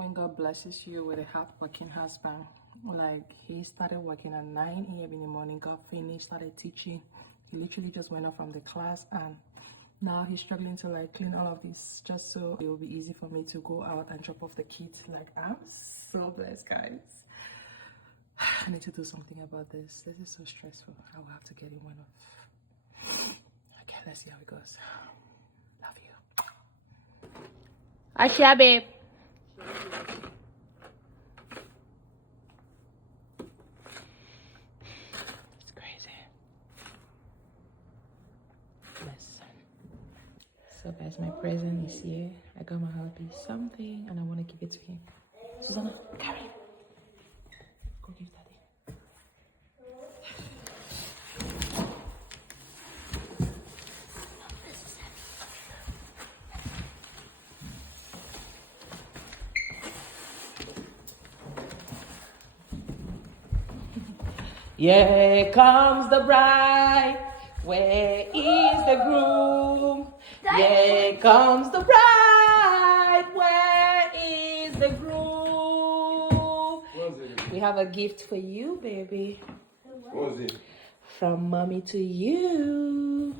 when God blesses you with a hard-working husband. Like, he started working at 9 a.m. in the morning, got finished, started teaching. He literally just went out from the class, and now he's struggling to like clean all of this just so it will be easy for me to go out and drop off the kids. Like, I'm so blessed, guys. I need to do something about this. This is so stressful. I will have to get in one of. Okay, let's see how it goes. Love you. Akia, babe. It's crazy. Listen. So guys, my present is here. I got my hubby something and I want to give it to him. Susanna, carry. Go give daddy. Here comes the bride. Where is the groom? Here comes the bride. Where is the groom? We have a gift for you, baby. What was it? From mommy to you.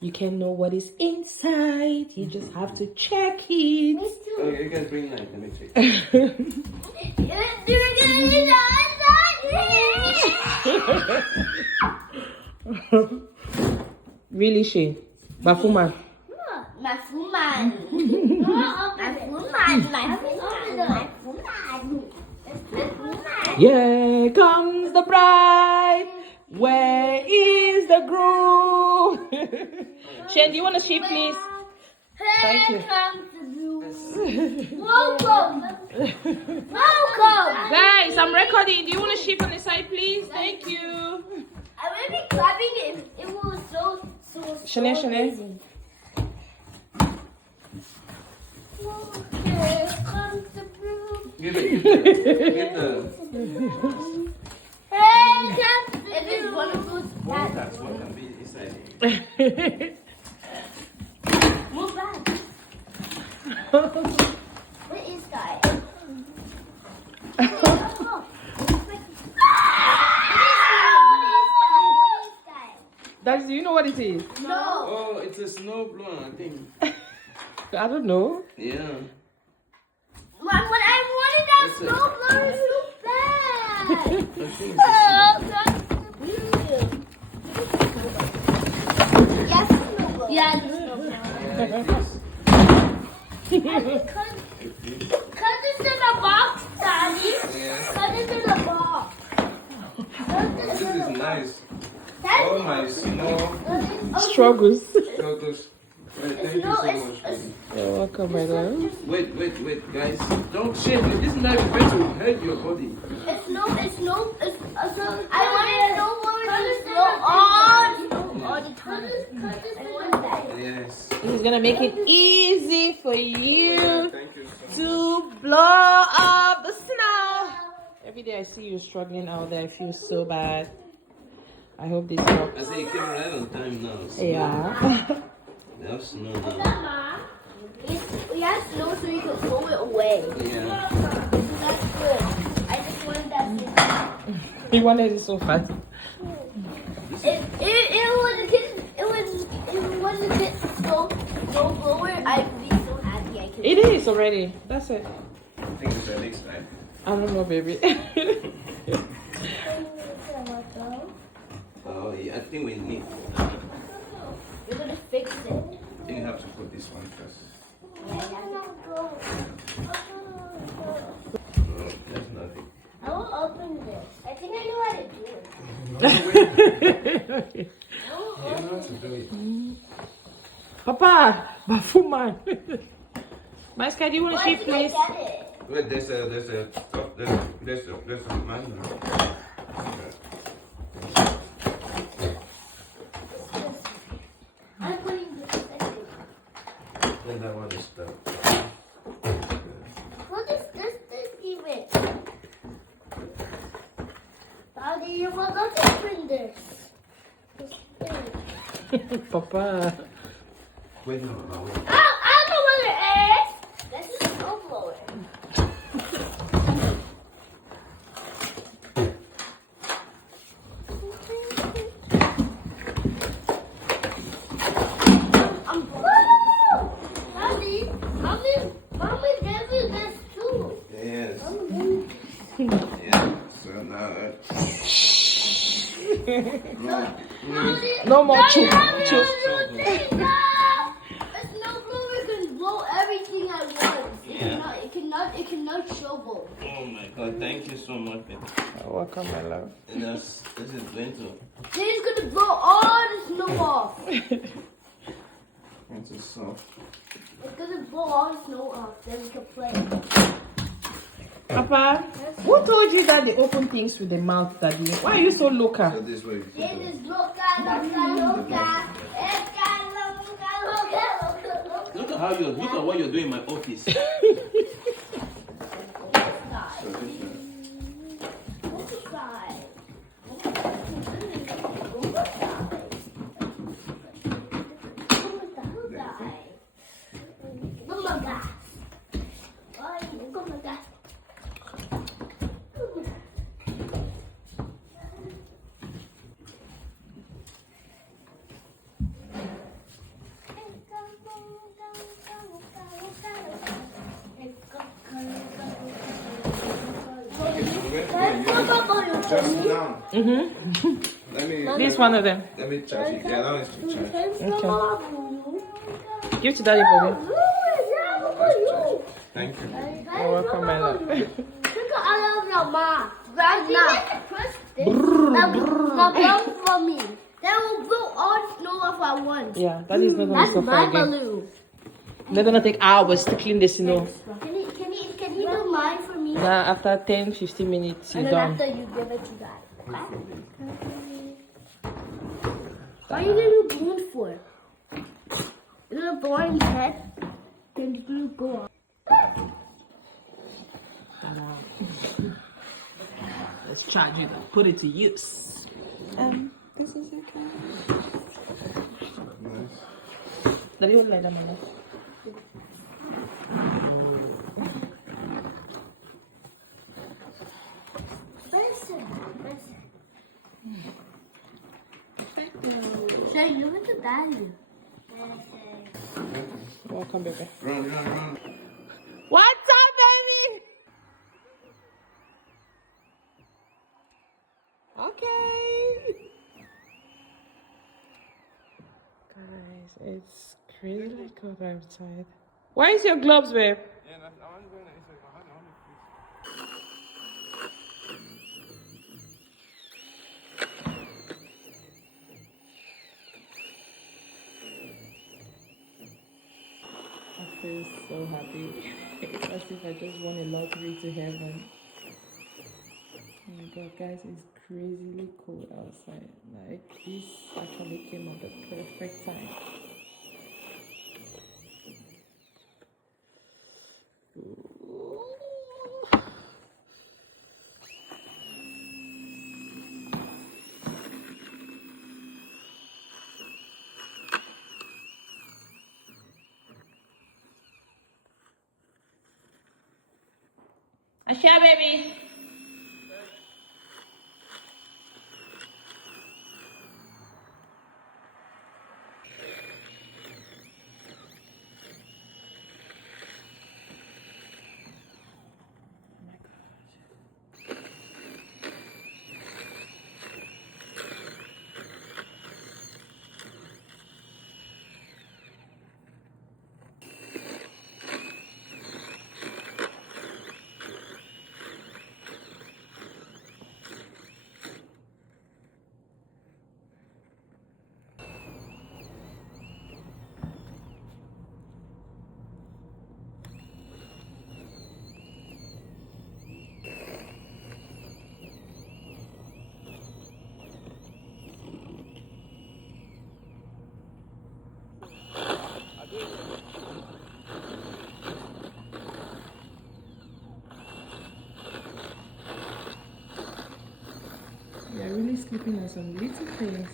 You can know what is inside. You just have to check it. Oh, you guys bring light. Let me check. Really, she? Bafuma. Here comes the bride. Where is the groom? Shane, do you want a sheep, please? Thank you. Welcome. Welcome. Guys, I'm recording. Do you want a sheep on the side, please? Thank you. I will be clapping it. It was so Shanae, amazing. Here comes the groom. Give the. Here comes the groom. It is wonderful. That's what can be inside. Move back. What is that? Dax, do you know what it is? No. Oh, it's a snow blower, I think. I don't know. Yeah. When I wanted that snow blower so bad. I think Oh, that's the blue. Yes, snow blower. Yeah, the snow blower. Cut this in a box, Daddy. Yeah. Cut this in a box. This is nice. Oh my snow. Struggles. Struggles. Wait, thank you so much. You're welcome, my love. Wait, guys. Don't shake it. This knife is going to hurt your body. It's no. I wanted snow blower to slow all the time. Yes. He's gonna make it easy for you Thank you so much. to blow up the snow. Every day I see you struggling out there. I feel so bad. I hope this helps. I say it came right on time now. So Yeah. That's snow now. We have snow so you can throw it away. Yeah. That's good. I just wanted that. He wanted it so fast. It was a kid snow blower. I'd be so happy I could. It is already. That's it. I think it's the next time. I don't know, baby. Oh, yeah. I think we need. You're gonna fix it. I think you have to put this one first. No, that's nothing. I will open this. I think I know how to do it. You know how to do it. Papa, Bafuman. My sky, do you want a Why sheep, did I please? get it? Wait, there's a manual. I'm putting this in. Then that one is stuck. What is this even? Daddy, you forgot to open this. Papa. Wait, no. I don't know what it is. This is so No more choke. The snow blower can blow everything at once. It cannot shovel. Oh my God! Thank you so much, baby. Welcome, my love. This is going to. Then it's gonna blow all the snow off. It's just soft. It's gonna blow all the snow off. Then we can play. Papa, who told you that they open things with the mouth, Daddy? Why are you so local? So this way. This is loca. Look at how you look at what you're doing in my office. Just now. Let me. This one of them. Let me charge it. Yeah, that one's to charge. Okay. Give to Daddy, baby. Thank you. You're welcome, my love. Look at all of your mom. Right now. Now come for me. That will blow all the snow off at once. Yeah, that is not going to That's suffer my again. balloon. They're going to take hours to clean the snow. Can you do mine for me? Now, after 10-15 minutes, And you're then done. after you give it to that. What are you gonna do balloon for? You're gonna blow on his head? Then it's gonna go on. Let's charge it and put it to use. This is okay. Nice. Daddy, hold like that, my love. Say, look at the value. Welcome, baby. Run. What's up, baby? Okay. Guys, it's crazy cold outside. Where is your gloves, babe? Yeah, I want to go in I feel so happy. It's as if I just won a lottery to heaven. Oh my God, guys, it's crazily cold outside. Like, this actually came at the perfect time. Asha, baby. You're really sleeping on some little things.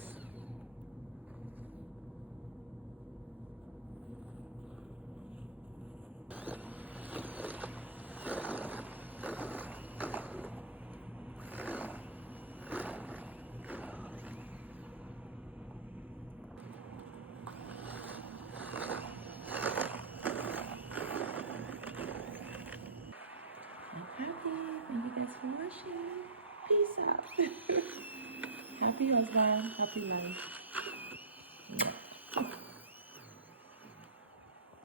I'm happy. Thank you guys for watching. Peace out. Happy husband. Happy life.